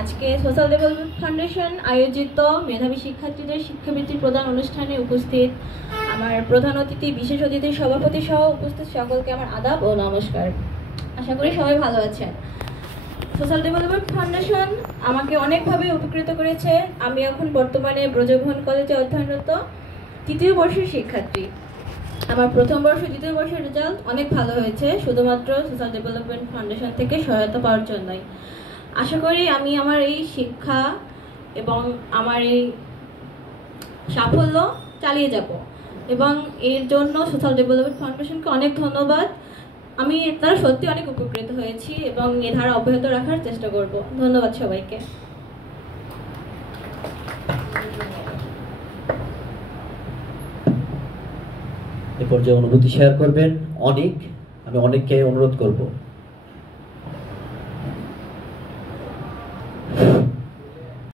আজকে social development foundation আয়োজিত মেধাবী শিক্ষার্থীদের শিক্ষাবৃত্তি প্রদান অনুষ্ঠানে উপস্থিত আমার প্রধান অতিথি, বিশেষ অতিথি, সভাপতি সহ উপস্থিত সকলকে আমার আদাব ও নমস্কার। আশা করি সবাই ভালো আছেন। সোশ্যাল ডেভেলপমেন্ট ফাউন্ডেশন আমাকে অনেকভাবে উপকৃত করেছে। আমি এখন বর্তমানে ব্রজভবন কলেজে অধ্যয়নরত তৃতীয় বর্ষের শিক্ষার্থী। আমার প্রথম বর্ষ দ্বিতীয় বর্ষের রেজাল্ট অনেক ভালো হয়েছে, শুধুমাত্র সোশ্যাল ডেভেলপমেন্ট ফাউন্ডেশন থেকে সহায়তা পাওয়ার জন্যই। আশা করি আমি আমার এই শিক্ষা এবং আমার এই সাফল্য চালিয়ে যাব, এবং এর জন্য সোশ্যাল ডেভেলপমেন্ট ফাউন্ডেশনকে অনেক ধন্যবাদ। আমি তারা সত্যি অনেক উপকৃত হয়েছি এবং এ ধারা অব্যাহত রাখার চেষ্টা করব। ধন্যবাদ সবাইকে। এ পর্যায়ে অনুভূতি শেয়ার করবেন অনেক। আমি অনেককে অনুরোধ করব।